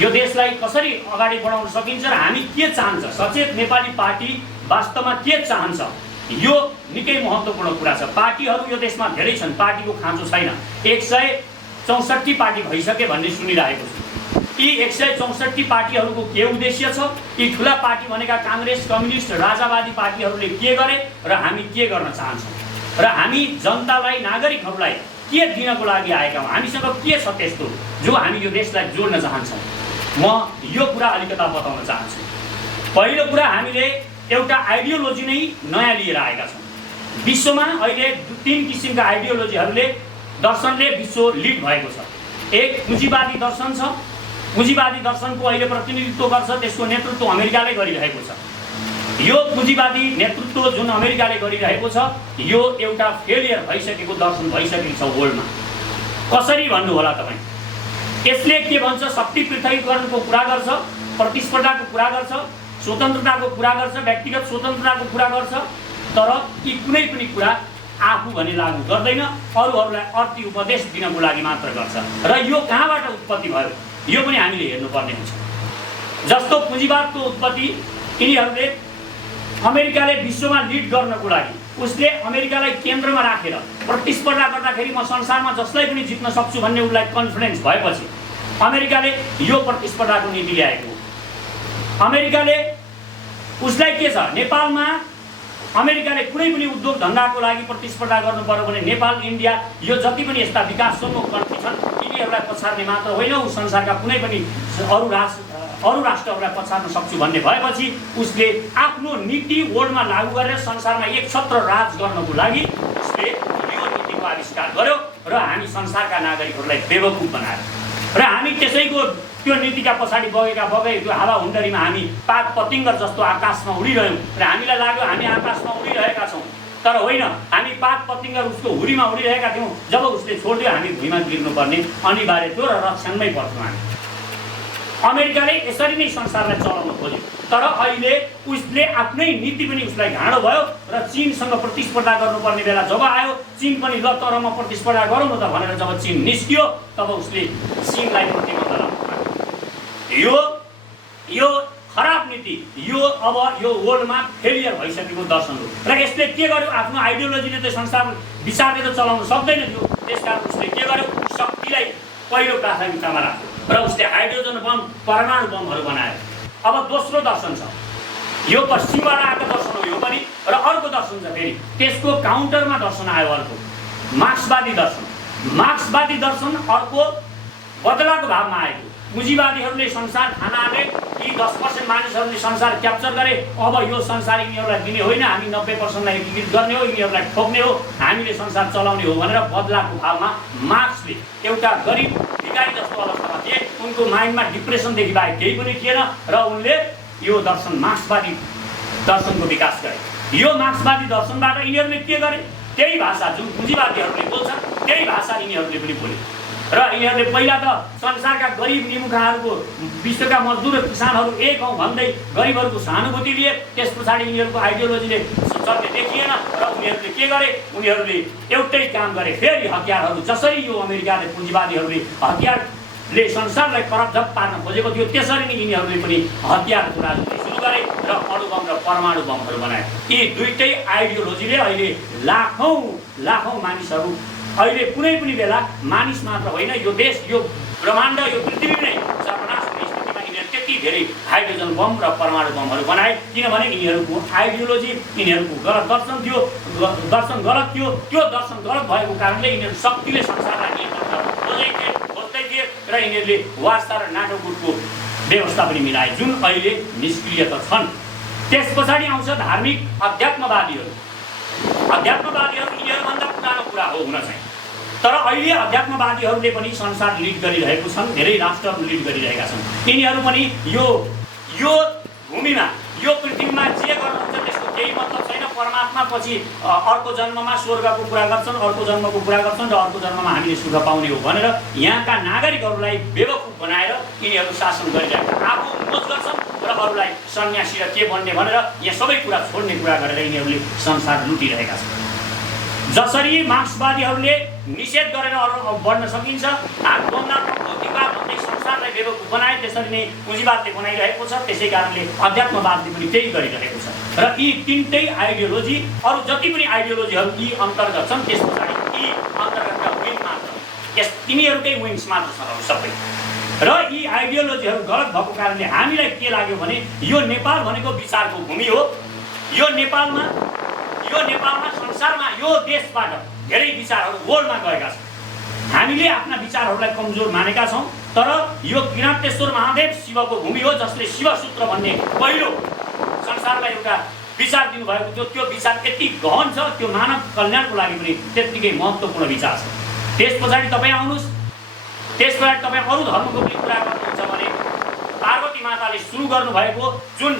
यो देशलाई कसरी अगाडि बढाउन सकिन्छ र हामी के चाहन्छ, सचेत नेपाली पार्टी वास्तवमा के चाहन्छ, यो निकै महत्त्वपूर्ण कुरा छ। पार्टीहरू यो देशमा धेरै छन्, पार्टीको खाँचो छैन। 164 पार्टी भइसके भन्ने सुनिरहेको छु। यी 164 पार्टीहरूको के उद्देश्य छ? यी ठुला पार्टी भनेका काङ्ग्रेस, कम्युनिस्ट, राजावादी पार्टीहरूले के गरे र हामी के गर्न चाहन्छौँ र हामी जनतालाई, नागरिकहरूलाई के दिनको लागि आएका हौँ, हामीसँग के छ त्यस्तो जो हामी यो देशलाई जोड्न चाहन्छौँ। म यो कुरा अलिकता बताउन चाहन्छु। पहिलो कुरा, हामीले एउटा आइडियोलोजी नै नयाँ लिएर आएका छौँ। विश्वमा अहिले 3 किसिमका आइडियोलोजीहरूले, दर्शनले विश्व लिड भएको छ। एक पुँजीवादी दर्शन छ। पुँजीवादी दर्शनको अहिले प्रतिनिधित्व गर्छ, त्यसको नेतृत्व अमेरिकाले गरिरहेको छ। यो पुँजीवादी नेतृत्व जुन अमेरिकाले गरिरहेको छ, यो एउटा फेलियर भइसकेको दर्शन भइसकेको छ वर्ल्डमा। कसरी भन्नु होला तपाईँ? यसले के भन्छ? शक्ति पृथकीकरणको कुरा गर्छ, प्रतिस्पर्धाको कुरा गर्छ, स्वतन्त्रताको कुरा गर्छ, व्यक्तिगत स्वतन्त्रताको कुरा गर्छ, तर यी कुनै पनि कुरा आफू भने लागू गर्दैन, अरूहरूलाई अर्थी उपदेश दिनको लागि मात्र गर्छ। र यो कहाँबाट उत्पत्ति भयो यो पनि हामीले हेर्नुपर्ने हुन्छ। जस्तो पुँजीवादको उत्पत्ति, यिनीहरूले अमेरिकाले विश्वमा लिड गर्नको लागि उसले अमेरिकालाई केन्द्रमा राखेर प्रतिस्पर्धा गर्दाखेरि म संसारमा जसलाई पनि जित्न सक्छु भन्ने उसलाई कन्फिडेन्स भएपछि अमेरिकाले यो प्रतिस्पर्धाको नीति ल्याएको हो। अमेरिकाले उसलाई के छ, नेपालमा अमेरिकाले कुनै पनि उद्योग धन्दाको लागि प्रतिस्पर्धा गर्नु पर्यो भने नेपाल, इन्डिया, यो जति पनि यस्ता विकासोन्मुख कन्ट्री छन् यिनीहरूलाई पछार्ने मात्र होइन, ऊ संसारका कुनै पनि अरू राष्ट्रहरूलाई पछार्न सक्छु भन्ने भएपछि उसले आफ्नो नीति वर्ल्डमा लागू गरेर संसारमा एकछत्र राज गर्नको लागि उसले यो नीतिको आविष्कार गर्यो र हामी संसारका नागरिकहरूलाई बेवकुफ बनायो र हामी त्यसैको त्यो नीतिका पछाडि बगेका त्यो हावाहुन्डरीमा हामी पात पतिङ्गर जस्तो आकाशमा उडिरह्यौँ र हामीलाई लाग्यो हामी आकाशमा उडिरहेका छौँ, तर होइन, हामी पात पतिङ्गर उसको हुरीमा उडिरहेका थियौँ। जब उसले छोडिदियो हामी भुइँमा गिर्नुपर्ने अनिवार्य थियो र रक्षणमै पर्थ्यौँ हामी। अमेरिकाले यसरी नै संसारलाई चलाउन खोज्यो, तर अहिले उसले आफ्नै नीति पनि उसलाई घाँडो भयो र चीनसँग प्रतिस्पर्धा गर्नुपर्ने बेला जब आयो, चीन पनि ल तर म प्रतिस्पर्धा गरौँ न त भनेर जब चीन निस्कियो तब उसले चीनलाई प्रतिबन्ध लगाउनु। यो खराब नीति, यो अब यो वर्ल्डमा फेलियर भइसकेको दर्शन हो र यसले के गर्यो? आफ्नो आइडियोलोजीले त संसार विचारले त चलाउन सक्दैन थियो, त्यसकारण उसले के गर्यो? शक्तिलाई पहिलो प्राथमिकतामा राख्यो र उसले हाइड्रोजन बम, परमाणु बमहरू बनायो। अब दोस्रो दर्शन छ, यो पश्चिमबाट आएको दर्शन हो यो पनि, र अर्को दर्शन छ फेरि, त्यसको काउन्टरमा दर्शन आयो अर्को, मार्क्सवादी दर्शन। मार्क्सवादी दर्शन अर्को बदलाको भावमा आएको। पुँजीवादीहरूले संसार खानाले यी 10% मानिसहरूले संसार क्याप्चर गरे, अब यो संसार यिनीहरूलाई दिने होइन, हामी 90%लाई एकीकृत गर्ने हो, यिनीहरूलाई ठोक्ने हो, हामीले संसार चलाउने हो भनेर बदलाको भावमा मार्क्सले एउटा गरिब भिखारी जस्तो अवस्थामा थिए, उनको माइन्डमा डिप्रेसनदेखि बाहेक केही पनि थिएन र उनले यो दर्शन मार्क्सवादी दर्शनको विकास गरे। यो मार्क्सवादी दर्शनबाट यिनीहरूले के गरे? त्यही भाषा जुन पुँजीवादीहरूले बोल्छन् त्यही भाषा यिनीहरूले पनि बोले र यिनीहरूले पहिला त संसारका गरिब निमुखाहरूको, विश्वका मजदुर किसानहरू एक हौँ भन्दै गरिबहरूको सहानुभूति लिए। त्यस पछाडि यिनीहरूको आइडियोलोजीले चल्ने देखिएन र उनीहरूले के गरे? उनीहरूले एउटै काम गरे, फेरि हतियारहरू, जसरी यो अमेरिकाले पुँजीवादीहरूले हतियारले संसारलाई करप्ट पार्न खोजेको थियो त्यसरी नै यिनीहरूले पनि हतियारको राजनीति सुरु गरे र अणुबम र परमाणु बमहरू बनाए। यी दुईटै आइडियोलोजीले अहिले लाखौँ मानिसहरू, अहिले कुनै पनि बेला मानिस मात्र होइन, यो देश, यो ब्रह्माण्ड, यो पृथ्वी नै सर्वनाश हुने स्थितिमा यिनीहरू त्यति धेरै हाइड्रोजन बम र परमाणु बमहरू बनाए, किनभने यिनीहरूको आइडियोलोजी, यिनीहरूको गलत दर्शन थियो, दर्शन गलत थियो। त्यो दर्शन गलत भएको कारणले यिनीहरू शक्तिले संसारलाई नियन्त्रण खोज्दै थिए र यिनीहरूले वास्ता र नाटोगुटको व्यवस्था पनि मिलाए, जुन अहिले निष्क्रियता छन्। त्यस पछाडि आउँछ धार्मिक अध्यात्मवादीहरू। अध्यात्मवादीहरू यिनीहरूभन्दा पुरानो कुरा हो हुन चाहिँ, तर अहिले अध्यात्मवादीहरूले पनि संसार लिड गरिरहेको छन्, धेरै राष्ट्रहरू लिड गरिरहेका छन्। यिनीहरू पनि यो भूमिमा, यो पृथ्वीमा जे गर्नुहुन्छ त्यसको केही मतलब छैन, परमात्मा पछि अर्को जन्ममा स्वर्गको कुरा गर्छन्, अर्को जन्मको कुरा गर्छन् र अर्को जन्ममा हामीले सुख पाउने हो भनेर यहाँका नागरिकहरूलाई बेवकुफ बनाएर यिनीहरू शासन गरिरहेका, आफू मोज गर्छन् र अरूलाई सन्यासी र के बन्ने भनेर यहाँ सबै कुरा छोड्ने कुरा गरेर यिनीहरूले संसार लुटिरहेका छन्। जसरी मार्क्सवादीहरूले निषेध गरेर अरू बढ्न सकिन्छ, हात बन्दा भौतिकवाद भन्दै संसारलाई बेवकुफ बनाए, त्यसरी नै पुँजीवादले बनाइरहेको छ। त्यसै कारणले अध्यात्मवादले पनि त्यही गरिरहेको छ। र यी तीनटै आइडियोलोजी, अरू जति पनि आइडियोलोजीहरू यी अन्तर्गत छन्, त्यस पछाडि यी अन्तर्गतका विङ मात्र, तिनीहरूकै विङ्स मात्र छन् सबै। र यी आइडियोलोजीहरू गलत भएको कारणले हामीलाई के लाग्यो भने यो नेपाल भनेको विचारको भूमि हो। यो नेपालमा संसारमा यो देशबाट धेरै विचारहरू वर्ल्डमा गएका छन्। हामीले आफ्ना विचारहरूलाई कमजोर मानेका छौँ, तर यो किरातेश्वर महादेव शिवको भूमि हो, जसले शिवसूत्र भन्ने पहिलो संसारलाई एउटा विचार दिनुभएको थियो। त्यो विचार यति गहन छ, त्यो मानव कल्याणको लागि पनि त्यत्तिकै महत्त्वपूर्ण विचार छ। त्यस पछाडि तपाईँ आउनुहोस्, त्यस पछाडि तपाईँ अरू धर्मको पनि कुरा गर्नुहुन्छ भने पार्वती माताले सुरु गर्नुभएको जुन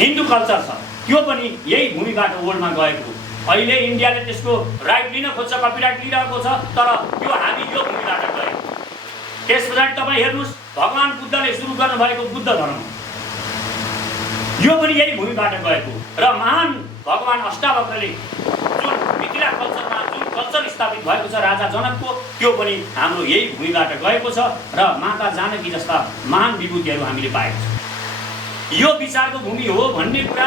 हिन्दू कल्चर छ, त्यो पनि यही भूमिबाट वर्ल्डमा गएको। अहिले इन्डियाले त्यसको राइट लिन खोज्छ, कपिराइट लिइरहेको छ, तर त्यो हामी यो भूमिबाट गएको। त्यस पछाडि तपाईँ हेर्नुहोस्, भगवान बुद्धले सुरु गर्नुभएको बुद्ध धर्म, यो पनि यही भूमिबाट गएको। र महान भगवान अष्टावक्रले जुन मिथिला कल्चरमा जुन कल्चर स्थापित भएको छ राजा जनकको, त्यो पनि हाम्रो यही भूमिबाट गएको छ। र माता जानकी जस्ता महान विभूतिहरू हामीले पाएको छ। यो विचारको भूमि हो भन्ने कुरा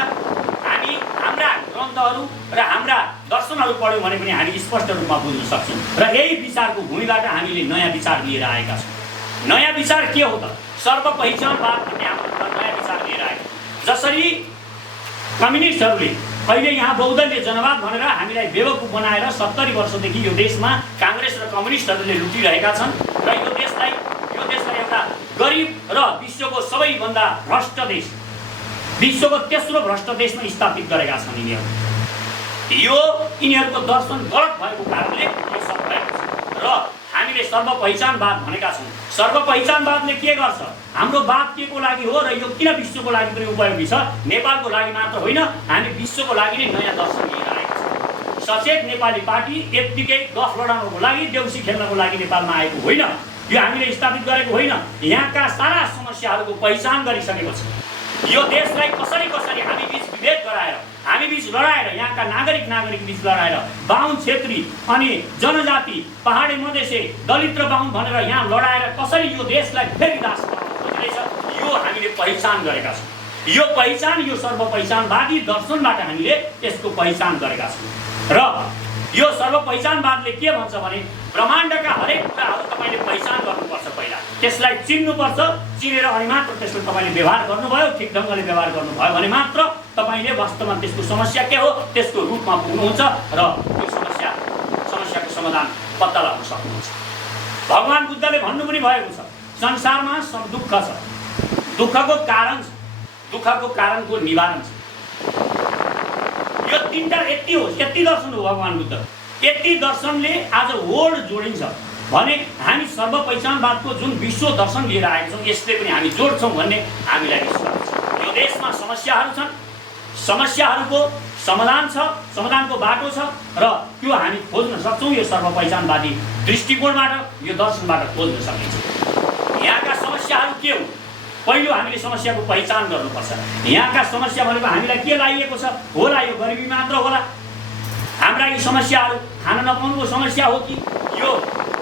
हामी हाम्रा ग्रन्थहरू र हाम्रा दर्शनहरू पढ्यौँ भने पनि हामी स्पष्ट रूपमा बुझ्न सक्छौँ। र यही विचारको भूमिबाट हामीले नयाँ विचार लिएर आएका छौँ। नयाँ विचार के हो त? सर्वपहिचानवाद भन्ने हाम्रो नयाँ विचार लिएर आएको। जसरी कम्युनिस्टहरूले अहिले यहाँ बहुदलीय जनवाद भनेर हामीलाई बेवकुफ बनाएर 70 वर्षदेखि यो देशमा काङ्ग्रेस र कम्युनिस्टहरूले लुटिरहेका छन्। र यो देशलाई एउटा गरिब र विश्वको सबैभन्दा भ्रष्ट देश, विश्वको तेस्रो भ्रष्ट देशमा स्थापित गरेका छन् यिनीहरू। यिनीहरूको दर्शन गलत भएको कारणले यो सब भएको छ। र हामीले सर्वपहिचानवाद भनेका छौँ। सर्वपहिचानवादले के गर्छ? हाम्रो वाद के को लागि हो र यो किन विश्वको लागि पनि उपयोगी छ? नेपालको लागि मात्र होइन, हामी विश्वको लागि नै नयाँ दर्शन लिएर आएका छौँ। सचेत नेपाली पार्टी यत्तिकै गफ लडाउनको लागि, देउसी खेल्नको लागि नेपालमा आएको होइन। यो हामीले स्थापित गरेको होइन। यहाँका सारा समस्याहरूको पहिचान गरिसकेको छ। यो देशलाई कसरी हामी बीच विभेद गराएर, हामी बीच लडाएर, यहाँका नागरिक बीच लडाएर बाहुन क्षेत्री अनि जनजाति, पहाडी मधेसी, दलित र बाहुन भनेर यहाँ लडाएर कसरी यो देशलाई फेरि दास बनाउन खोजिरहेछ, यो हामीले पहिचान गरेका छौँ। यो पहिचान, यो सर्वपहिचानवादी दर्शनबाट हामीले यसको पहिचान गरेका छौँ। र यो सर्वपहिचानवादले के भन्छ भने ब्रह्माण्डका हरेक कुराहरू तपाईँले पहिचान गर्नुपर्छ। पहिला त्यसलाई चिन्नुपर्छ। चिनेर अनि मात्र त्यसको तपाईँले व्यवहार गर्नुभयो, ठिक ढङ्गले व्यवहार गर्नुभयो भने मात्र तपाईँले वास्तवमा त्यसको समस्या के हो त्यसको रूपमा पुग्नुहुन्छ र त्यो समस्याको समाधान पत्ता लगाउन सक्नुहुन्छ। भगवान बुद्धले भन्नु पनि भएको छ, संसारमा दुःख छ, दुःखको कारणको निवारण छ। यो तीनटा यति हो, यति दर्शन हो भगवान बुद्ध। यति दर्शनले आज वर्ल्ड जोडिन्छ भने हामी सर्वपहिचानवादको जुन विश्व दर्शन लिएर आएका छौँ यसले पनि हामी जोड्छौँ भन्ने हामीलाई विश्वास छ। यो देशमा समस्याहरू छन्, समस्याहरूको समाधान छ, समाधानको बाटो छ र त्यो हामी खोज्न सक्छौँ। यो सर्वपहिचानवादी दृष्टिकोणबाट, यो दर्शनबाट खोज्न सकिन्छ। यहाँका समस्याहरू के हो? पहिलो हामीले समस्याको पहिचान गर्नुपर्छ। यहाँका समस्या भनेको हामीलाई के लागिएको छ? होला यो गरिबी मात्र होला? हाम्रा यी समस्याहरू खान नपाउनुको समस्या हो कि यो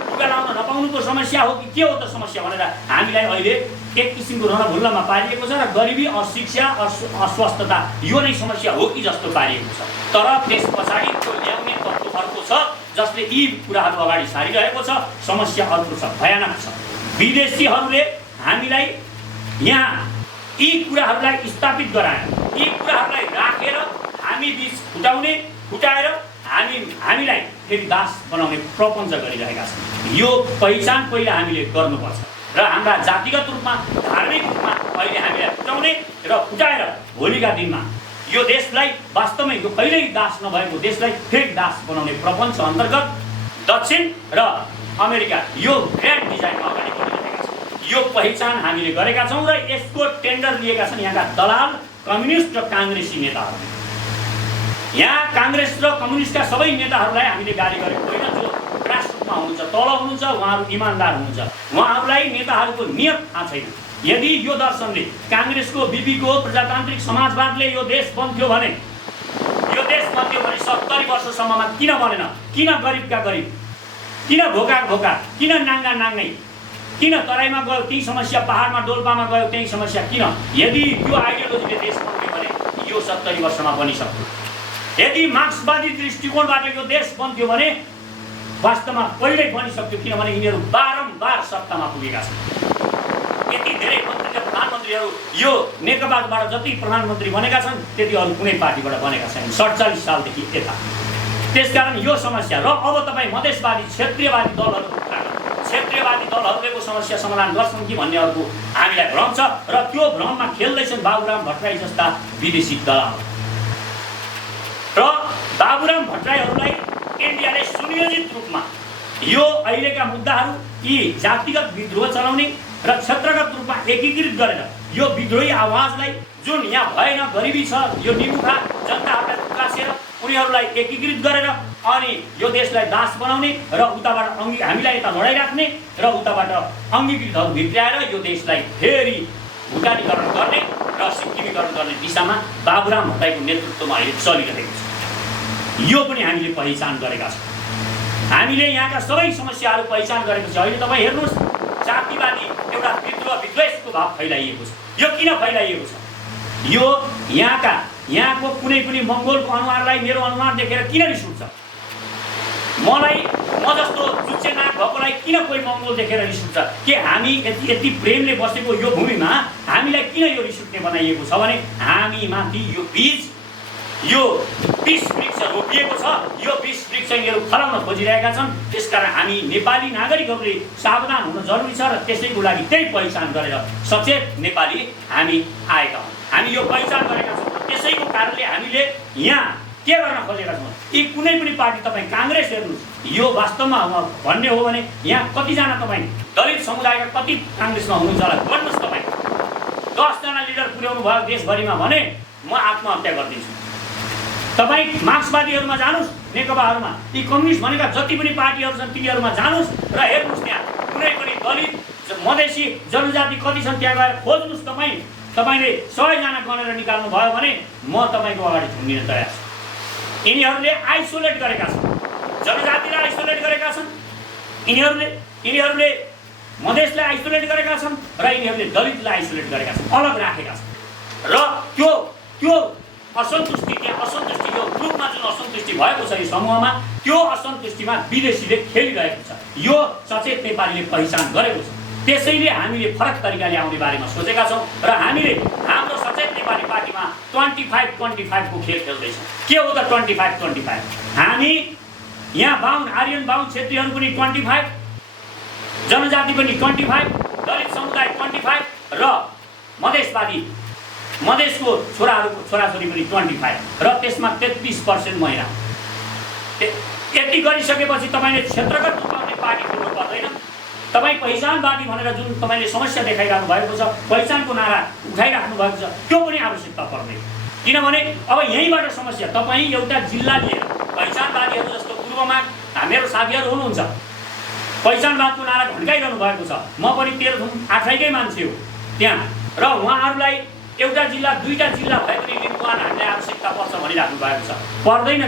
लुगा लाउन नपाउनुको समस्या हो कि के हो त समस्या भनेर हामीलाई अहिले एक किसिमको रणभुल्लामा पारिएको छ। र गरिबी, अशिक्षा, अस्वस्थता यो नै समस्या हो कि जस्तो पारिएको छ। तर त्यस पछाडि त्यो ल्याउने तत्त्व अर्को छ जसले यी कुराहरू अगाडि सारिरहेको छ। समस्या अर्को छ, भयानक छ। विदेशीहरूले हामीलाई यहाँ यी कुराहरूलाई स्थापित गराएर, यी कुराहरूलाई राखेर हामी बीच फुटाएर हामीलाई फेरि दास बनाउने प्रपञ्च गरिरहेका छन्। यो पहिचान पहिला हामीले गर्नुपर्छ र हाम्रा जातिगत रूपमा, धार्मिक रूपमा अहिले हामीलाई फुटाउने र फुटाएर भोलिका दिनमा यो देशलाई वास्तवमै यो कहिल्यै दास नभएको देशलाई फेरि दास बनाउने प्रपञ्च अन्तर्गत दक्षिण र अमेरिका यो ग्रान्ड डिजाइनमा अगाडि बढिरहेका छन्। यो पहिचान हामीले गरेका छौँ र यसको टेन्डर लिएका छन् यहाँका दलाल, कम्युनिस्ट र काङ्ग्रेसी नेताहरूले। यहाँ काङ्ग्रेस र कम्युनिस्टका सबै नेताहरूलाई हामीले गाली गरेको होइन। जो राष्ट्रमा हुनुहुन्छ, तल हुनुहुन्छ, उहाँहरू इमान्दार हुनुहुन्छ। उहाँहरूलाई नेताहरूको नियत थाहा छैन। यदि यो दर्शनले, काङ्ग्रेसको, बिपीको प्रजातान्त्रिक समाजवादले यो देश बन्थ्यो भने 70 वर्षसम्ममा किन बनेन? किन गरिबका गरिब, किन भोका भोका, किन नाङ्गा नाङ्गै, किन तराईमा गयो त्यही समस्या, पहाडमा डोल्पामा गयो त्यही समस्या किन? यदि यो आइडियोलोजीले देश बन्थ्यो भने यो 70 वर्षमा बनिसक्थ्यो। यदि मार्क्सवादी दृष्टिकोणबाट यो देश बन्थ्यो भने वास्तवमा पहिल्यै बनिसक्थ्यो, किनभने यिनीहरू बारम्बार सत्तामा पुगेका छन्। यति धेरै मन्त्री र प्रधानमन्त्रीहरू यो नेकपाबाट जति प्रधानमन्त्री बनेका छन् त्यति अरू कुनै पार्टीबाट बनेका छैनन् 47 सालदेखि यता। त्यसकारण यो समस्या र अब तपाईँ मधेसवादी क्षेत्रीयवादी दलहरूको कुरा गर्नु, क्षेत्रीयवादी दलहरूले को समस्या समाधान गर्छन् कि भन्नेहरूको हामीलाई भ्रम छ र त्यो भ्रममा खेल्दैछन् बाबुराम भट्टराई जस्ता विदेशी दलाल। र बाबुराम भट्टराईहरूलाई इन्डियाले सुनियोजित रूपमा यो अहिलेका मुद्दाहरू यी जातिगत विद्रोह चलाउने र क्षेत्रगत रूपमा एकीकृत गरेर यो विद्रोही आवाजलाई जुन यहाँ भएन, गरिबी छ, यो निमुखा जनताहरूलाई उकासेर उनीहरूलाई एकीकृत गरेर अनि यो देशलाई दास बनाउने र उताबाट हामीलाई यता लडाइराख्ने र उताबाट अङ्गीकृतहरू भित्र्याएर यो देशलाई फेरि भुटानीकरण गर्ने र सिक्किमीकरण गर्ने दिशामा बाबुराम भट्टराईको नेतृत्वमा अहिले चलिरहेको छ। यो पनि हामीले पहिचान गरेका छौँ। हामीले यहाँका सबै समस्याहरू पहिचान गरेपछि अहिले तपाईँ हेर्नुहोस्, जातिवादी एउटा विद्रोह विद्वेषको भाव फैलाइएको छ। यो किन फैलाइएको छ? यो यहाँको कुनै पनि मङ्गोलको अनुहारलाई मेरो अनुहार देखेर किन रिस उठ्छ? म जस्तो चुच्चे नाक भएकोलाई किन कोही मङ्गोल देखेर रिस उठ्छ? के हामी यति प्रेमले बसेको यो भूमिमा हामीलाई किन यो रिस उठ्ने बनाइएको छ भने हामी माथि यो विष वृक्ष रोपिएको छ। यो विष वृक्ष यिनीहरू फलाउन खोजिरहेका छन्। त्यसकारण हामी नेपाली नागरिकहरूले सावधान हुन जरुरी छ र त्यसैको लागि त्यही पहिचान गरेर सचेत नेपाली हामी आएका हौँ। हामी यो पहिचान गरेका छौँ। त्यसैको कारणले हामीले यहाँ के गर्न खोजेका छौँ? यी कुनै पनि पार्टी, तपाईँ काङ्ग्रेस हेर्नुहोस्, यो वास्तवमा भन्ने हो भने यहाँ कतिजना तपाईँ दलित समुदायका कति काङ्ग्रेसमा हुनुहुन्छ होला भन्नुहोस्। तपाईँ 10 जना लिडर पुर्याउनु भयो देशभरिमा भने म आत्महत्या गरिदिन्छु। तपाईँ मार्क्सवादीहरूमा जानुहोस्, नेकपाहरूमा, यी कम्युनिस्ट भनेका जति पनि पार्टीहरू छन् तिनीहरूमा जानुहोस् र हेर्नुहोस् त्यहाँ कुनै पनि दलित मधेसी जनजाति कति छन् त्यहाँ गएर खोज्नुहोस्। तपाईँले 100 जना गनेर निकाल्नु भयो भने म तपाईँको अगाडि झुन्डिन तयार छु। यिनीहरूले आइसोलेट गरेका छन्, जनजातिलाई आइसोलेट गरेका छन्, यिनीहरूले मधेसलाई आइसोलेट गरेका छन् र यिनीहरूले दलितलाई आइसोलेट गरेका छन्, अलग राखेका छन्। र त्यो असन्तुष्टि, त्यो ग्रुपमा जुन असन्तुष्टि भएको छ यो समूहमा, त्यो असन्तुष्टिमा विदेशीले खेलिरहेको छ। यो सचेत नेपालीले पहिचान गरेको छ। त्यसैले हामीले फरक तरिकाले आउने बारेमा सोचेका छौँ र हामीले हाम्रो सचेत नेपाली पार्टीमा 25-25 को खेल खेल्दैछौँ। के हो त 25-25? हामी यहाँ बाहुन, आर्यन बाहुन क्षेत्रीहरू पनि 25, जनजाति पनि 25, दलित समुदाय 25 र मधेसको छोराछोरी पनि 25 र त्यसमा 33% महिला। यति गरिसकेपछि तपाईँले क्षेत्रगत रूपमा पार्टी खोल्नु पर्दैन। तपाईँ पहिचानवादी भनेर जुन तपाईँले समस्या देखाइरहनु भएको छ, पहिचानको नारा उठाइराख्नु भएको छ, त्यो पनि आवश्यकता पर्दैन। किनभने अब यहीँबाट समस्या, तपाईँ एउटा जिल्ला लिएर पहिचानवादीहरू जस्तो पूर्वमा मेरो साथीहरू हुनुहुन्छ, पहिचानवादको नारा ढन्काइरहनु भएको छ। म पनि तेह्रथुम आठैकै मान्छे हो त्यहाँ, र उहाँहरूलाई एउटा जिल्ला, 2टा जिल्ला भए पनि निर्माण हामीलाई आवश्यकता पर्छ भनिराख्नु भएको छ। पर्दैन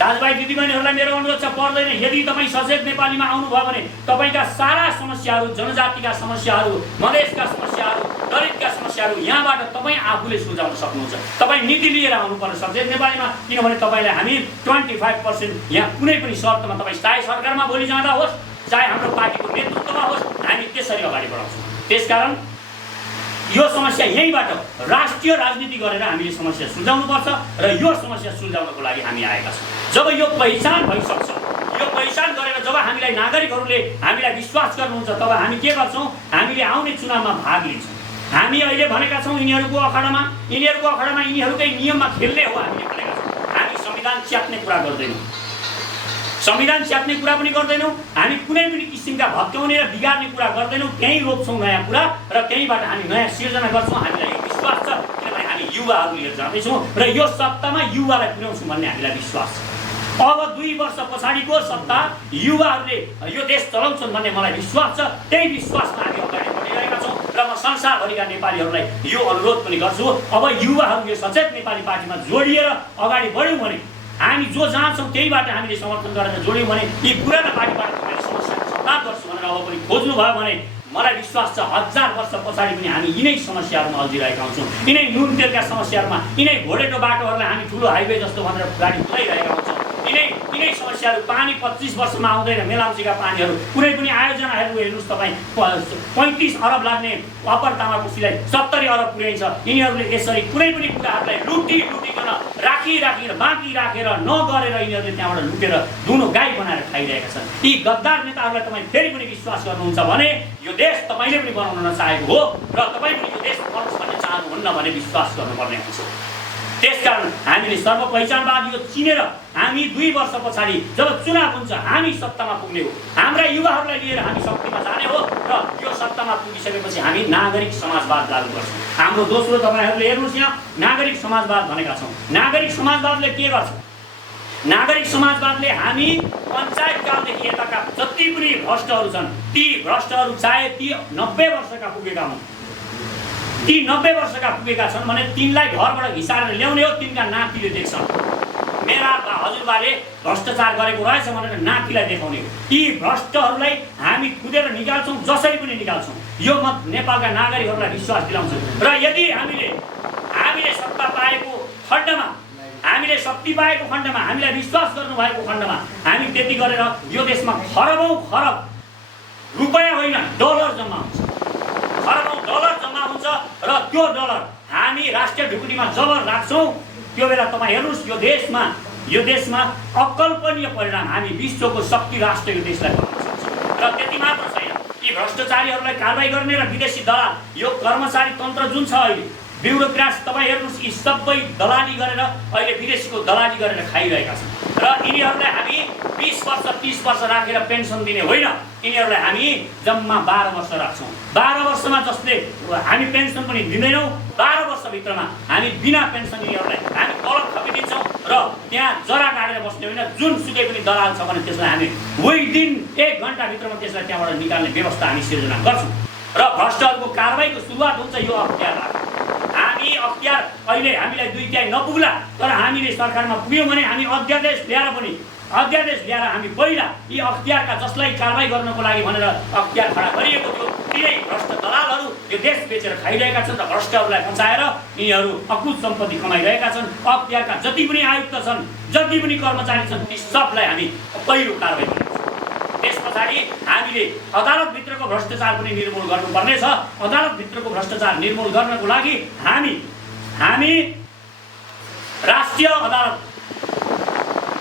दाजुभाइ दिदीबहिनीहरूलाई मेरो अनुरोध छ, पर्दैन। यदि तपाईँ सचेत नेपालीमा आउनुभयो भने तपाईँका सारा समस्याहरू, जनजातिका समस्याहरू, मधेसका समस्याहरू, दलितका समस्याहरू यहाँबाट तपाईँ आफूले सुल्झाउन सक्नुहुन्छ। तपाईँ नीति लिएर आउनुपर्छ सचेत नेपालीमा, किनभने तपाईँलाई हामी 25% यहाँ कुनै पनि शर्तमा, तपाईँ चाहे सरकारमा भोलि जाँदा होस्, चाहे हाम्रो पार्टीको नेतृत्वमा होस्, हामी त्यसरी अगाडि बढाउँछौँ। त्यसकारण यो समस्या यहीँबाट राष्ट्रिय राजनीति गरेर हामीले समस्या सुल्झाउनुपर्छ र यो समस्या सुल्झाउनको लागि हामी आएका छौँ। जब यो पहिचान भइसक्छ, यो पहिचान गरेर जब हामीलाई नागरिकहरूले हामीलाई विश्वास गर्नुहुन्छ, तब हामी के गर्छौँ? हामीले आउने चुनावमा भाग लिन्छौँ। हामी अहिले भनेका छौँ यिनीहरूको अखाडामा यिनीहरूकै नियममा खेल्ने हो हामीले भनेका छौँ। हामी संविधान च्याप्ने कुरा गर्दैनौँ, संविधान च्याप्ने कुरा पनि गर्दैनौँ। हामी कुनै पनि किसिमका भत्काउने र बिगार्ने कुरा गर्दैनौँ। त्यहीँ रोप्छौँ नयाँ कुरा र त्यहीँबाट हामी नयाँ सिर्जना गर्छौँ। हामीलाई यो विश्वास छ, किनभने हामी युवाहरू लिएर जाँदैछौँ र यो सत्तामा युवालाई पुर्याउँछौँ भन्ने हामीलाई विश्वास छ। अब 2 वर्ष पछाडिको सत्ता युवाहरूले यो देश चलाउँछन् भन्ने मलाई विश्वास छ। त्यही विश्वासमा हामी अगाडि बढिरहेका छौँ र म संसारभरिका नेपालीहरूलाई यो अनुरोध पनि गर्छु, अब युवाहरू यो सचेत नेपाली पार्टीमा जोडिएर अगाडि बढ्यौँ भने, हामी जो जहाँ छौँ त्यहीबाट हामीले समर्थन गरेर जोड्यौँ भने यी पुराना पार्टीबाट तपाईँले समस्याको समाधान सुरुवात गर्छु भनेर अब पनि खोज्नुभयो भने मलाई विश्वास छ 1000 वर्ष पछाडि पनि हामी यिनै समस्याहरूमा अल्झिरहेका हुन्छौँ। यिनै नुन तेलका समस्याहरूमा, यिनै घोडेटो बाटोहरूलाई हामी ठुलो हाइवे जस्तो भनेर गाडी कुदाइरहेका हुन्छौँ। यिनै समस्याहरू, पानी 25 वर्षमा आउँदैन, मेलाम्चीका पानीहरू, कुनै पनि आयोजनाहरू हेर्नुहोस् तपाईँ 35 अरब लाग्ने अप्पर तामाकोसीलाई 70 अरब पुर्याइन्छ। यिनीहरूले यसरी कुनै पनि कुराहरूलाई लुटिकन राखेर बाँकी राखेर नगरेर यिनीहरूले त्यहाँबाट लुटेर दुनो गाई बनाएर खाइरहेका छन्। यी गद्दार नेताहरूलाई तपाईँ फेरि पनि विश्वास गर्नुहुन्छ भने यो देश तपाईँले पनि बनाउन नचाहेको हो र तपाईँ पनि यो देश बढोस् भन्ने चाहनुहुन्न भने विश्वास गर्नुपर्ने हुन्छ। त्यसकारण हामीले सर्वपहिचानवाद यो चिनेर हामी 2 वर्ष पछाडि जब चुनाव हुन्छ हामी सत्तामा पुग्ने हो। हाम्रा युवाहरूलाई लिएर हामी शक्तिमा जाने हो र यो सत्तामा पुगिसकेपछि हामी नागरिक समाजवाद लागू गर्छौँ। हाम्रो दोस्रो तपाईँहरूले हेर्नुहोस् यहाँ नागरिक समाजवाद भनेका छौँ। नागरिक समाजवादले के गर्छ? नागरिक समाजवादले हामी पञ्चायतकालदेखि यताका जति पनि भ्रष्टहरू छन् ती भ्रष्टहरू चाहे ती 90 वर्षका पुगेका हुन्, ती 90 वर्षका पुगेका छन् भने तिनलाई घरबाट घिसारेर ल्याउने हो। तिनका नातिले देख्छन् मेरा हजुरबाले भ्रष्टाचार गरेको रहेछ भनेर नातिलाई देखाउने हो। यी भ्रष्टहरूलाई हामी कुदेर निकाल्छौँ, जसरी पनि निकाल्छौँ। यो मत नेपालका नागरिकहरूलाई विश्वास दिलाउँछ र यदि हामीले सत्ता पाएको खण्डमा, हामीले शक्ति पाएको खण्डमा, हामीलाई विश्वास गर्नुभएको खण्डमा हामी त्यति गरेर यो देशमा खरबौँ खरब रुपैयाँ होइन डलर जम्मा हुन्छ, खरबौँ डलर जम्मा हुन्छ र त्यो डलर हामी राष्ट्रिय ढुकुटीमा जब राख्छौँ त्यो बेला तपाईँ हेर्नुहोस् यो देशमा अकल्पनीय परिणाम, हामी विश्वको शक्ति राष्ट्र यो देशलाई बनाउन सक्छौँ। र त्यति मात्र छैन, यी भ्रष्टाचारीहरूलाई कारबाही गर्ने र विदेशी दलाल, यो कर्मचारी तन्त्र जुन छ अहिले ब्युरोक्राट्स, तपाईँ हेर्नुहोस् यी सबै दलाली गरेर अहिले विदेशीको दलाली गरेर खाइरहेका छन् र यिनीहरूलाई हामी 20 वर्ष 30 वर्ष राखेर पेन्सन दिने होइन, यिनीहरूलाई हामी जम्मा 12 वर्ष राख्छौँ। 12 वर्षमा जसले हामी पेन्सन पनि दिँदैनौँ, 12 वर्षभित्रमा हामी बिना पेन्सन यिनीहरूलाई हामी तलब थपिदिन्छौँ र त्यहाँ जरा काटेर बस्ने होइन। जुन सुकै पनि दलाल छ भने त्यसलाई हामी विदिन 1 घन्टाभित्रमा त्यसलाई त्यहाँबाट निकाल्ने व्यवस्था हामी सिर्जना गर्छौँ र भ्रष्टहरूको कारबाहीको सुरुवात हुन्छ यो अख्तियारबाट। हामी अख्तियार अहिले हामीलाई 2/3 नपुग्ला तर हामीले सरकारमा पुग्यौँ भने हामी अध्यादेश ल्याएर हामी पहिला यी अख्तियारका जसलाई कारबाही गर्नको लागि भनेर अख्तियार खडा गरिएको थियो तिनै भ्रष्ट दलालहरू यो देश बेचेर खाइरहेका छन् र भ्रष्टहरूलाई बचाएर यिनीहरू अकुत सम्पत्ति कमाइरहेका छन्। अख्तियारका जति पनि आयुक्त छन्, जति पनि कर्मचारी छन्, ती सबलाई हामी पहिलो कारबाही गरेका छौँ। त्यस पछाडि हामीले अदालतभित्रको भ्रष्टाचार पनि निर्मूल गर्नुपर्नेछ। अदालतभित्रको भ्रष्टाचार निर्मूल गर्नको लागि हामी राष्ट्रिय अदालत,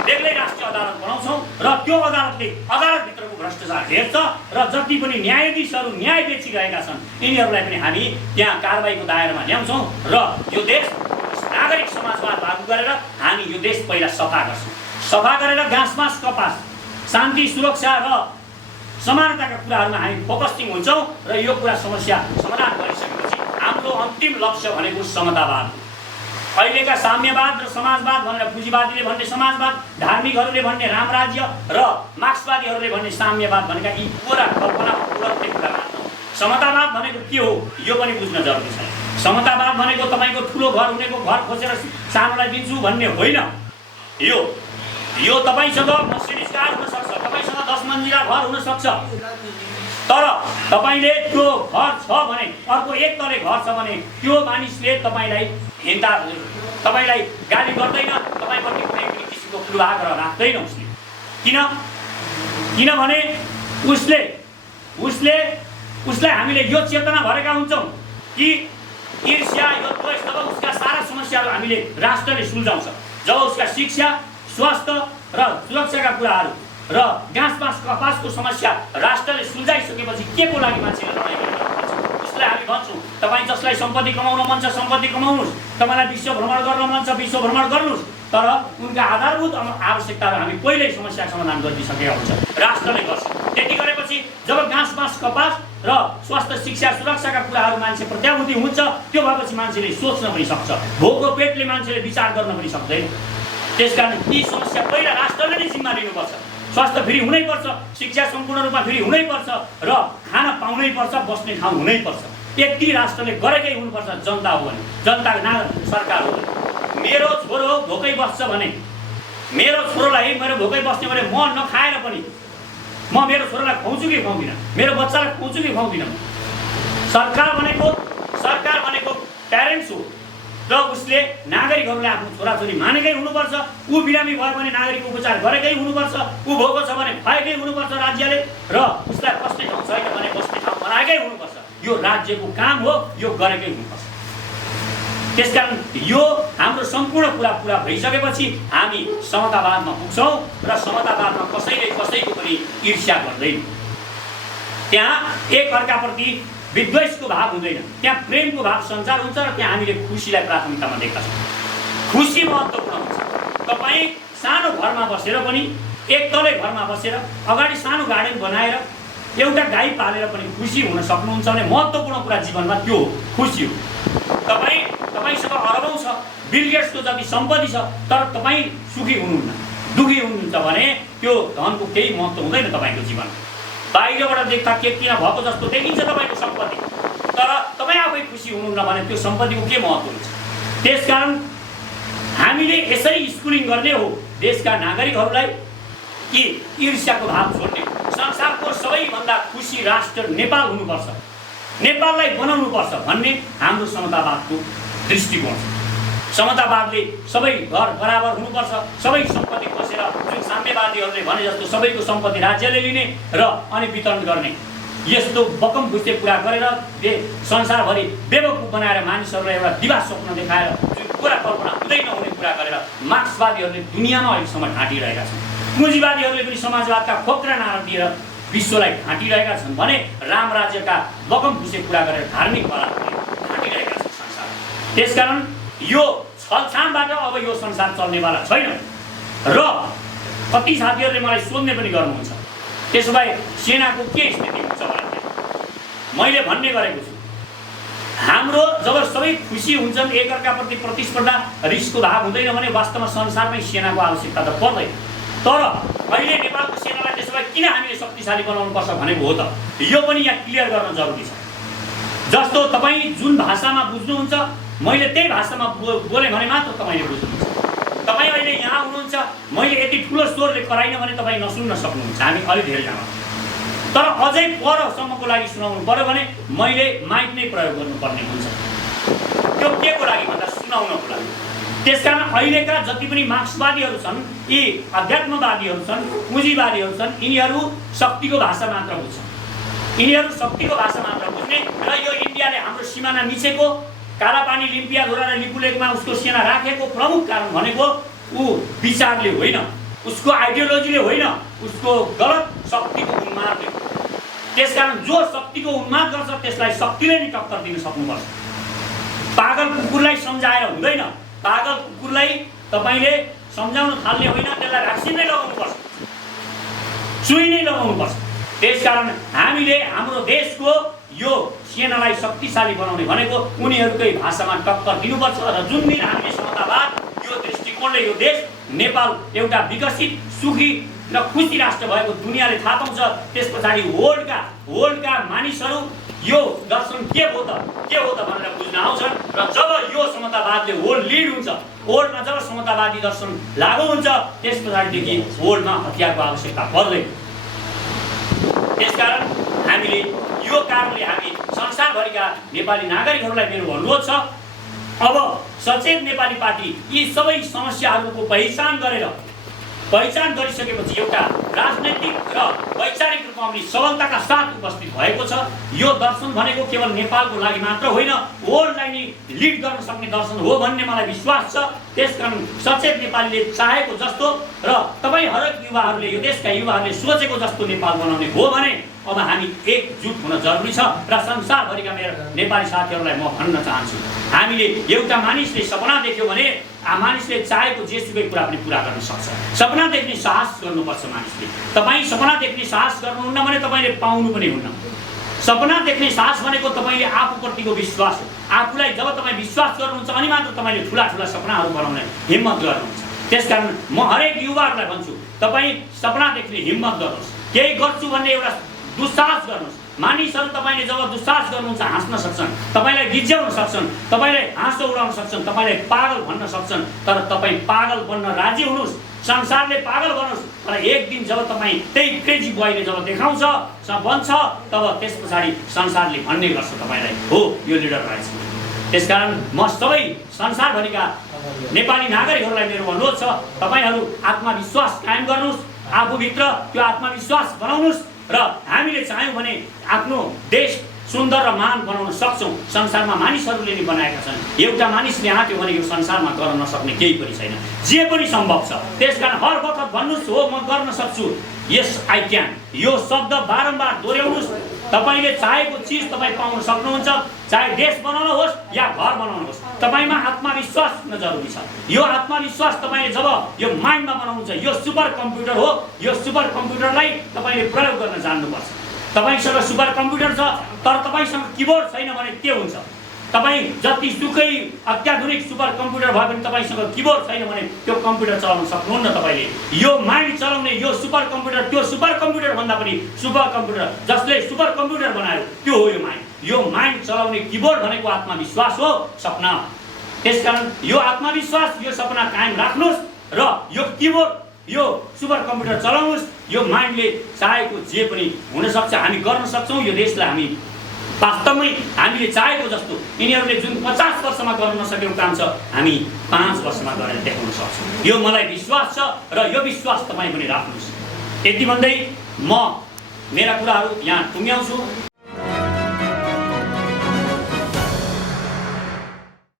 बेग्लै राष्ट्रिय अदालत बनाउँछौँ र त्यो अदालतभित्रको भ्रष्टाचार हेर्छ र जति पनि न्यायाधीशहरू न्याय बेचिरहेका छन् यिनीहरूलाई पनि हामी त्यहाँ कारबाहीको दायरामा ल्याउँछौँ र यो देश नागरिक समाजवाद लागू गरेर हामी यो देश पहिला सफा गर्छौँ। सफा गरेर घाँसमास कपास, शान्ति सुरक्षा र समानताका कुराहरूमा हामी फोकसिङ हुन्छौँ र यो कुरा समस्या समाधान गरिसकेपछि हाम्रो अन्तिम लक्ष्य भनेको समतावाद। अहिलेका साम्यवाद र समाजवाद भनेर पुँजीवादीले भन्ने समाजवाद, धार्मिकहरूले भन्ने रामराज्य र मार्क्सवादीहरूले भन्ने साम्यवाद भनेका यी पुरा कल्पना उडन्ते कुरा मात्र। समतावाद भनेको के हो यो पनि बुझ्न जरुरी छ। समतावाद भनेको तपाईँको ठुलो घर हुनेको घर खोजेर सानोलाई दिन्छु भन्ने होइन। यो तपाईसँग मर्सिडिज कार हुन सक्छ, तपाईसँग 10 मन्जिला घर हुन सक्छ, तर तपाईले त्यो घर छ भने अर्को एक तले घर छ भने त्यो मानिसले तपाईलाई गाली गर्दैन, तपाईप्रति कुनै पनि किसिमको पूर्वाग्रह राख्दैन उसले। किनभने उसलाई हामीले यो चेतना भरेका हुन्छौँ कि ईर्ष्या, यो द्वेष, जब उसका सारा समस्याहरू हामीले राष्ट्रले सुल्झाउँछ, जब उसका शिक्षा, स्वास्थ्य र सुरक्षाका कुराहरू र घाँसपास कपासको समस्या राष्ट्रले सुल्झाइसकेपछि के को लागि मान्छेले लडाइँ गरिरहेको छ उसलाई हामी भन्छौँ तपाईँ जसलाई सम्पत्ति कमाउन मन छ सम्पत्ति कमाउनुहोस्, तपाईँलाई विश्व भ्रमण गर्न मन छ विश्व भ्रमण गर्नुहोस्, तर उनका आधारभूत आवश्यकताहरू हामी पहिल्यै समस्या समाधान गरिदिइसकेका हुन्छ, राष्ट्रले गर्छ। त्यति गरेपछि जब घाँसपास कपास र स्वास्थ्य शिक्षा सुरक्षाका कुराहरू मान्छे प्रत्याभूति हुन्छ त्यो भएपछि मान्छेले सोच्न पनि सक्छ, भोको पेटले मान्छेले विचार गर्न पनि सक्दैन। त्यसकारण यी समस्या पहिला राष्ट्रले नै जिम्मा लिनुपर्छ। स्वास्थ्य फ्री हुनैपर्छ, शिक्षा सम्पूर्ण रूपमा फ्री हुनैपर्छ र खान पाउनैपर्छ, बस्ने ठाउँ हुनैपर्छ। यति राष्ट्रले गरेकै हुनुपर्छ। जनता हो भने, जनता सरकार हो भने, मेरो छोरो भोकै बस्छ भने, मेरो छोरोलाई मेरो भोकै बस्ने भने म नखाएर पनि म मेरो छोरालाई खुवाउँछु कि खुवाउँदिनँ, मेरो बच्चालाई खुवाउँछु कि खुवाउँदिनँ। सरकार भनेको प्यारेन्ट्स हो र उसले नागरिकहरूले आफ्नो छोराछोरी मानेकै हुनुपर्छ। ऊ बिरामी भयो भने नागरिक उपचार गरेकै हुनुपर्छ। ऊ भोको छ भने खुवाएकै हुनुपर्छ राज्यले, र उसलाई बस्ने ठाउँ छैन भने बस्ने ठाउँ बनाएकै हुनुपर्छ। यो राज्यको काम हो, यो गरेकै हुनुपर्छ। त्यसकारण यो हाम्रो सम्पूर्ण कुरा पुरा भइसकेपछि हामी समतावादमा पुग्छौँ र समतावादमा कसैले कसैको पनि ईर्ष्या गर्दैन। त्यहाँ एक अर्काप्रति विद्वेषको भाव हुँदैन, त्यहाँ प्रेमको भाव सञ्चार हुन्छ र त्यहाँ हामीले खुसीलाई प्राथमिकतामा देख्छौँ। खुसी महत्त्वपूर्ण हुन्छ। तपाईँ सानो घरमा बसेर पनि, एक तलै घरमा बसेर अगाडि सानो गार्डन बनाएर एउटा गाई पालेर पनि खुसी हुन सक्नुहुन्छ भने महत्त्वपूर्ण कुरा जीवनमा त्यो हो, खुसी हो। तपाईँसँग अरबौँ छ, बिल गेट्सको जति सम्पत्ति छ, तर तपाईँ सुखी हुनुहुन्न, दुखी हुनुहुन्छ भने त्यो धनको केही महत्त्व हुँदैन तपाईँको जीवनमा। बाहिरबाट देख्दा के किन भएको जस्तो देखिन्छ तपाईँको सम्पत्ति, तर तपाईँ आफै खुसी हुनुहुन्न भने त्यो सम्पत्तिको के महत्त्व हुन्छ। त्यसकारण हामीले यसरी स्कुलिङ गर्ने हो देशका नागरिकहरूलाई कि ईर्ष्याको भाव छोड्ने, संसारको सबैभन्दा खुसी राष्ट्र नेपाल हुनुपर्छ, नेपाललाई बनाउनुपर्छ भन्ने हाम्रो समतावादको दृष्टिकोण छ। समतावादले सबै घर बराबर हुनुपर्छ, सबै सम्पत्ति बसेर जुन साम्यवादीहरूले भने जस्तो सबैको सम्पत्ति राज्यले लिने र अनि वितरण गर्ने, यस्तो बकम भुस्ते कुरा गरेर संसारभरि बेवकुफ बनाएर मानिसहरूलाई एउटा दिवा स्वप्न देखाएर जुन कुरा कल्पना हुँदै नहुने कुरा गरेर मार्क्सवादीहरूले दुनियाँमा अहिलेसम्म ढाँटिरहेका छन्। पुँजीवादीहरूले पनि समाजवादका खोक्रा नारा दिएर विश्वलाई ढाँटिरहेका छन् भने राम राज्यका बकम भुस्ते कुरा गरेर धार्मिक बलात्कारले ढाँटिरहेका छन् संसार। त्यसकारण यो छलछामबाट अब यो संसार चल्नेवाला छैन। र कति साथीहरूले मलाई सोध्ने पनि गर्नुहुन्छ, त्यसो भए सेनाको के स्थिति हुन्छ भने मैले भन्ने गरेको छु, हाम्रो जब सबै खुसी हुन्छन्, एकअर्काप्रति प्रतिस्पर्धा रिसको भाव हुँदैन भने वास्तवमा संसारमै सेनाको आवश्यकता त पर्दैन। तर अहिले नेपालको सेनालाई त्यसो भए किन हामीले शक्तिशाली बनाउनुपर्छ भनेको हो त, यो पनि यहाँ क्लियर गर्न जरुरी छ। जस्तो तपाईँ जुन भाषामा बुझ्नुहुन्छ मैले त्यही भाषामा बोलेँ भने मात्र तपाईँले बुझ्नुहुन्छ। तपाईँ अहिले यहाँ हुनुहुन्छ, मैले यति ठुलो स्वरले कराइनँ भने तपाईँ नसुन्न सक्नुहुन्छ, हामी अलि धेरैजना। तर अझै परसम्मको लागि सुनाउनु पर्यो भने मैले माइक नै प्रयोग गर्नुपर्ने हुन्छ। त्यो के को लागि भन्दा सुनाउनको लागि। त्यसकारण अहिलेका जति पनि मार्क्सवादीहरू छन्, यी अध्यात्मवादीहरू छन्, पुँजीवादीहरू छन्, यिनीहरू शक्तिको भाषा मात्र बुझ्छन्। यिनीहरू शक्तिको भाषा मात्र बुझ्ने र यो इन्डियाले हाम्रो सिमाना मिचेको, कालापानी लिम्पियाधुरा र लिपुलेकमा उसको सेना राखेको प्रमुख कारण भनेको ऊ विचारले होइन, उसको आइडियोलोजीले होइन, उसको गलत शक्तिको उन्मादले। त्यसकारण जो शक्तिको उन्माद गर्छ त्यसलाई शक्तिले नै टक्कर दिन सक्नुपर्छ। पागल कुकुरलाई सम्झाएर हुँदैन, पागल कुकुरलाई तपाईँले सम्झाउन थाल्ने होइन, त्यसलाई भ्याक्सिन नै लगाउनुपर्छ, सुई नै लगाउनुपर्छ। त्यसकारण हामीले हाम्रो देशको यो सेनालाई शक्तिशाली बनाउने भनेको उनीहरूकै भाषामा टक्कर दिनुपर्छ। र जुन दिन हामीले समतावाद यो दृष्टिकोणले यो देश नेपाल एउटा विकसित, सुखी र खुसी राष्ट्र भएको दुनियाँले थाहा पाउँछ, त्यस पछाडि वर्ल्डका मानिसहरू यो दर्शन के हो त भनेर बुझ्न आउँछन्। र जब यो समतावादले वर्ल्ड लिड हुन्छ, वर्ल्डमा जब समतावादी दर्शन लागू हुन्छ, त्यस पछाडिदेखि वर्ल्डमा हतियारको आवश्यकता पर्दैन। त्यसकारण हामीले यो कारणले हामी संसारभरिका नेपाली नागरिकहरूलाई मेरो अनुरोध छ, अब सचेत नेपाली पार्टी यी सबै समस्याहरूको पहिचान गरिसकेपछि एउटा राजनैतिक र वैचारिक रूपमा पनि सबलताका साथ उपस्थित भएको छ। यो दर्शन भनेको केवल नेपालको लागि मात्र होइन, वर्ल्डलाई नि लिड गर्न सक्ने दर्शन हो भन्ने मलाई विश्वास छ। त्यसकारण सचेत नेपालीले चाहेको जस्तो र तपाईँ हरेक युवाहरूले, यो देशका युवाहरूले सोचेको जस्तो नेपाल बनाउने हो भने अब हामी एकजुट हुन जरुरी छ। र संसारभरिका मेरो नेपाली साथीहरूलाई म भन्न चाहन्छु, हामीले एउटा मानिसले सपना देख्यो भने मानिसले चाहेको जेसुकै कुरा पनि पुरा गर्न सक्छ। सपना देख्ने साहस गर्नुपर्छ मानिसले। तपाईँ सपना देख्ने साहस गर्नुहुन्न भने तपाईँले पाउनु पनि हुन्न। सपना देख्ने साहस भनेको तपाईँले आफूप्रतिको विश्वास हो। आफूलाई जब तपाईँ विश्वास गर्नुहुन्छ अनि मात्र तपाईँले ठुला ठुला सपनाहरू बनाउने हिम्मत गर्नुहुन्छ। त्यसकारण म हरेक युवाहरूलाई भन्छु, तपाईँ सपना देख्ने हिम्मत गर्नुहोस्, केही गर्छु भन्ने एउटा दुस्साहस गर्नुहोस्। मानिसहरू तपाईँले जब दुस्साहस गर्नुहुन्छ हाँस्न सक्छन्, तपाईँलाई गिज्याउन सक्छन्, तपाईँले हाँसो उडाउन सक्छन्, तपाईँलाई पागल भन्न सक्छन्, तर तपाईँ पागल बन्न राजी हुनुहोस्। संसारले पागल गर्नुहोस्, तर एक दिन जब तपाईँ त्यही क्रेजी बोयले जब देखाउँछ बन्छ, तब त्यस पछाडि संसारले भन्ने गर्छ तपाईँलाई हो यो लिडर रहेछ। त्यसकारण म सबै संसारभरिका नेपाली नागरिकहरूलाई मेरो अनुरोध छ, तपाईँहरू आत्मविश्वास कायम गर्नुहोस्, आफूभित्र त्यो आत्मविश्वास बनाउनुहोस् र हामीले चाह्यौँ भने आफ्नो देश सुन्दर र महान बनाउन सक्छौँ। संसारमा मानिसहरूले नि बनाएका छन्, एउटा मानिसले आँट्यो भने यो संसारमा गर्न नसक्ने केही पनि छैन, जे पनि सम्भव छ। त्यसकारण हर वखत भन्नुहोस् हो म गर्न सक्छु, यस आई क्यान, यो शब्द बारम्बार दोहोऱ्याउनुहोस्। तपाईँले चाहेको चिज तपाईँ पाउन सक्नुहुन्छ, चाहे देश बनाउनु होस् या घर बनाउनु होस्, तपाईँमा आत्मविश्वास हुन जरुरी छ। यो आत्मविश्वास तपाईँले जब यो माइन्डमा बनाउनुहुन्छ, यो सुपर कम्प्युटर हो, यो सुपर कम्प्युटरलाई तपाईँले प्रयोग गर्न जान्नुपर्छ। तपाईसँग सुपर कम्प्युटर छ तर तपाईसँग किबोर्ड छैन भने के हुन्छ? तपाईँ जति सुकै अत्याधुनिक सुपर कम्प्युटर भए पनि तपाईसँग किबोर्ड छैन भने त्यो कम्प्युटर चलाउन सक्नुहुन्न। तपाईँले यो माइन्ड चलाउने यो सुपर कम्प्युटर, त्यो सुपर कम्प्युटर भन्दा पनि सुपर कम्प्युटर जसले सुपर कम्प्युटर बनायो त्यो हो यो माइन्ड। यो माइन्ड चलाउने किबोर्ड भनेको आत्मविश्वास हो, सपना। त्यसकारण यो आत्मविश्वास, यो सपना कायम राख्नुहोस् र यो किबोर्ड, यो सुपर कम्प्युटर चलाउनुहोस्। यो माइन्डले चाहेको जे पनि हुनसक्छ, हामी गर्न सक्छौँ। यो देशलाई हामी वास्तवमै हामीले चाहेको जस्तो यिनीहरूले जुन 50 वर्षमा गर्न नसकेको काम छ हामी 5 वर्षमा गरेर देखाउन सक्छौँ। यो मलाई विश्वास छ र यो विश्वास तपाईँ पनि राख्नुहोस्। यति भन्दै म मेरा कुराहरू यहाँ टुङ्ग्याउँछु।